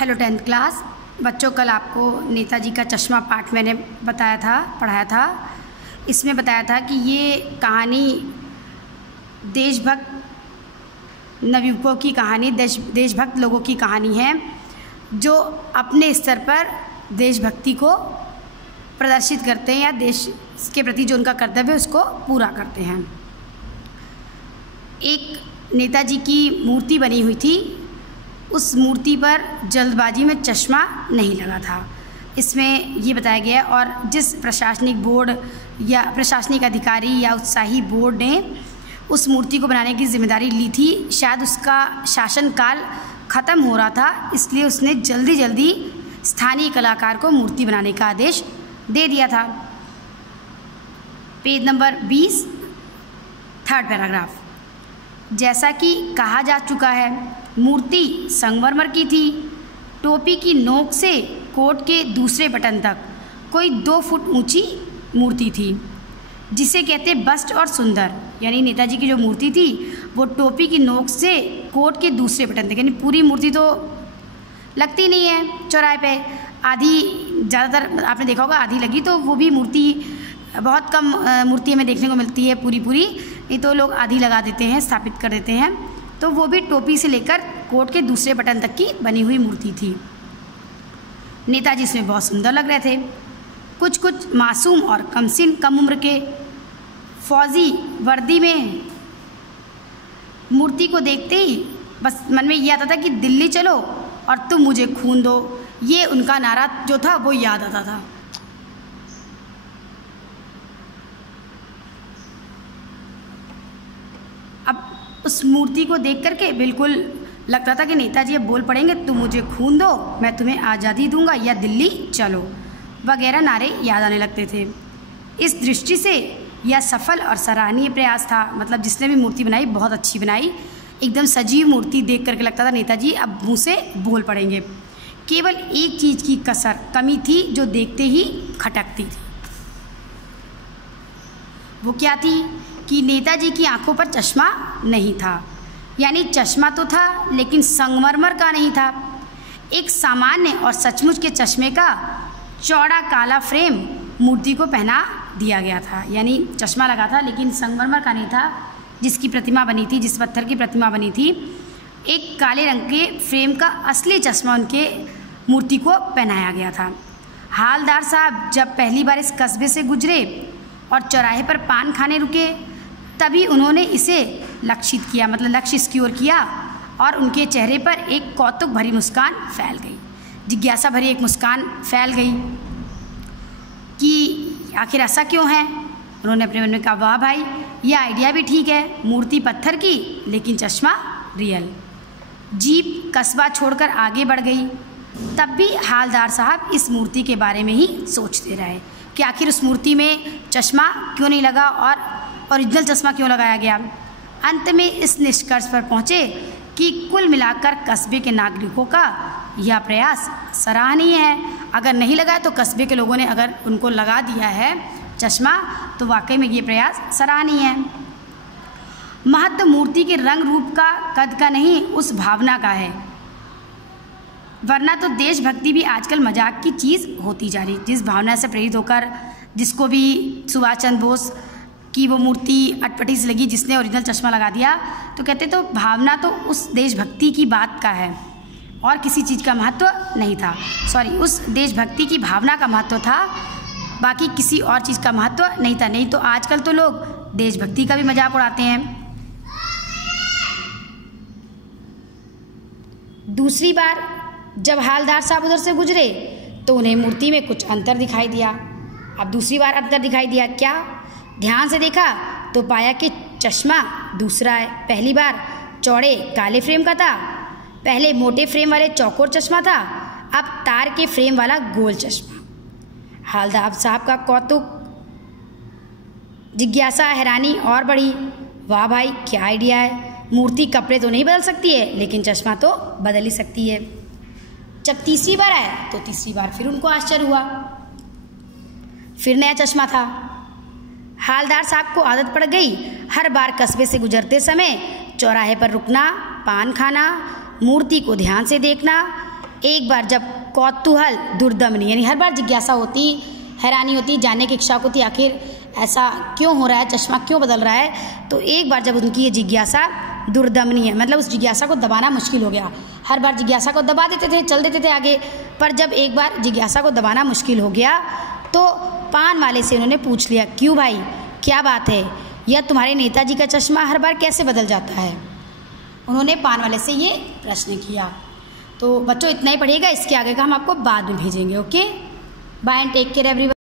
Hello 10th class बच्चों, कल आपको नेताजी का चश्मा पाठ मैंने पढ़ाया था। इसमें बताया था कि ये कहानी देशभक्त नवयुवकों की कहानी, देशभक्त लोगों की कहानी है जो अपने स्तर पर देशभक्ति को प्रदर्शित करते हैं या देश के प्रति जो उनका कर्तव्य है उसको पूरा करते हैं। एक नेताजी की मूर्ति बनी हुई थी, उस मूर्ति पर जल्दबाजी में चश्मा नहीं लगा था। इसमें ये बताया गया और जिस प्रशासनिक बोर्ड या प्रशासनिक अधिकारी या उत्साही बोर्ड ने उस मूर्ति को बनाने की जिम्मेदारी ली थी, शायद उसका शासनकाल ख़त्म हो रहा था, इसलिए उसने जल्दी स्थानीय कलाकार को मूर्ति बनाने का आदेश दे दिया था। Page number 20, 3rd paragraph. जैसा कि कहा जा चुका है, मूर्ति संगमरमर की थी। टोपी की नोक से कोट के दूसरे बटन तक कोई 2 फुट ऊंची मूर्ति थी, जिसे कहते बस्ट और सुंदर। यानी नेताजी की जो मूर्ति थी वो टोपी की नोक से कोट के दूसरे बटन तक, यानी पूरी मूर्ति तो लगती नहीं है चौराहे पे, आधी, ज़्यादातर आपने देखा होगा आधी लगी, तो वो भी मूर्ति बहुत कम मूर्ति हमें देखने को मिलती है पूरी, नहीं तो लोग आधी लगा देते हैं, स्थापित कर देते हैं। तो वो भी टोपी से लेकर कोट के दूसरे बटन तक की बनी हुई मूर्ति थी। नेताजी इसमें बहुत सुंदर लग रहे थे। कुछ मासूम और कम उम्र के फौजी वर्दी में मूर्ति को देखते ही बस मन में ये आता था कि दिल्ली चलो और तुम मुझे खून दो, ये उनका नारा जो था वो याद आता था। अब उस मूर्ति को देख करके बिल्कुल लगता था कि नेताजी अब बोल पड़ेंगे, तुम मुझे खून दो, मैं तुम्हें आज़ादी दूंगा, या दिल्ली चलो वगैरह नारे याद आने लगते थे। इस दृष्टि से यह सफल और सराहनीय प्रयास था। मतलब जिसने भी मूर्ति बनाई बहुत अच्छी बनाई, एकदम सजीव मूर्ति देख करके लगता था नेताजी अब मुँह से बोल पड़ेंगे। केवल एक चीज़ की कमी थी जो देखते ही खटकती थी। वो क्या थी कि नेताजी की आंखों पर चश्मा नहीं था। यानी चश्मा तो था लेकिन संगमरमर का नहीं था। एक सामान्य और सचमुच के चश्मे का चौड़ा काला फ्रेम मूर्ति को पहना दिया गया था। यानी चश्मा लगा था लेकिन संगमरमर का नहीं था, जिसकी प्रतिमा बनी थी, जिस पत्थर की प्रतिमा बनी थी, एक काले रंग के फ्रेम का असली चश्मा उनके मूर्ति को पहनाया गया था। हालदार साहब जब पहली बार इस कस्बे से गुजरे और चौराहे पर पान खाने रुके, तभी उन्होंने इसे लक्षित किया, मतलब लक्ष्य इसकी ओर किया, और उनके चेहरे पर एक कौतुक भरी मुस्कान फैल गई, जिज्ञासा भरी एक मुस्कान फैल गई कि आखिर ऐसा क्यों है। उन्होंने अपने मन में कहा, वाह भाई, यह आइडिया भी ठीक है, मूर्ति पत्थर की लेकिन चश्मा रियल। जीप कस्बा छोड़कर आगे बढ़ गई। तब भी हालदार साहब इस मूर्ति के बारे में ही सोचते रहे कि आखिर उस मूर्ति में चश्मा क्यों नहीं लगा और ओरिजिनल चश्मा क्यों लगाया गया। अंत में इस निष्कर्ष पर पहुँचे कि कुल मिलाकर कस्बे के नागरिकों का यह प्रयास सराहनीय है। अगर नहीं लगा तो कस्बे के लोगों ने अगर उनको लगा दिया है चश्मा, तो वाकई में ये प्रयास सराहनीय है। महत्व मूर्ति के रंग रूप का, कद का नहीं, उस भावना का है। वरना तो देशभक्ति भी आजकल मजाक की चीज़ होती जा रही। जिस भावना से प्रेरित होकर जिसको भी सुभाष चंद्र बोस की वो मूर्ति अटपटी से लगी, जिसने ओरिजिनल चश्मा लगा दिया, तो कहते तो भावना तो उस देशभक्ति की बात का है और किसी चीज़ का महत्व नहीं था। उस देशभक्ति की भावना का महत्व था, बाकी किसी और चीज़ का महत्व नहीं था। नहीं तो आजकल तो लोग देशभक्ति का भी मजाक उड़ाते हैं। दूसरी बार जब हालदार साहब उधर से गुजरे तो उन्हें मूर्ति में कुछ अंतर दिखाई दिया। अब दूसरी बार अंतर दिखाई दिया क्या? ध्यान से देखा तो पाया कि चश्मा दूसरा है। पहली बार चौड़े काले फ्रेम का था, पहले मोटे फ्रेम वाले चौकोर चश्मा था, अब तार के फ्रेम वाला गोल चश्मा। हालदार साहब का कौतुक, जिज्ञासा, हैरानी और बढ़ी। वाह भाई, क्या आइडिया है। मूर्ति कपड़े तो नहीं बदल सकती है लेकिन चश्मा तो बदल ही सकती है। जब तीसरी बार आए तो तीसरी बार फिर उनको आश्चर्य हुआ, फिर नया चश्मा था। हालदार साहब को आदत पड़ गई हर बार कस्बे से गुजरते समय चौराहे पर रुकना, पान खाना, मूर्ति को ध्यान से देखना, एक बार जब कौतूहल दुर्दमनी, यानी हर बार जिज्ञासा होती, हैरानी होती, जानने की इच्छा होती आखिर ऐसा क्यों हो रहा है, चश्मा क्यों बदल रहा है। तो एक बार जब उनकी ये जिज्ञासा दुर्दमनी है, मतलब उस जिज्ञासा को दबाना मुश्किल हो गया। हर बार जिज्ञासा को दबा देते थे, चल देते थे आगे, पर जब एक बार जिज्ञासा को दबाना मुश्किल हो गया तो पान वाले से उन्होंने पूछ लिया, क्यों भाई, क्या बात है, यह तुम्हारे नेताजी का चश्मा हर बार कैसे बदल जाता है। उन्होंने पान वाले से ये प्रश्न किया। तो बच्चों इतना ही पढ़िएगा, इसके आगे का हम आपको बाद में भेजेंगे। Okay, bye and take care everyone.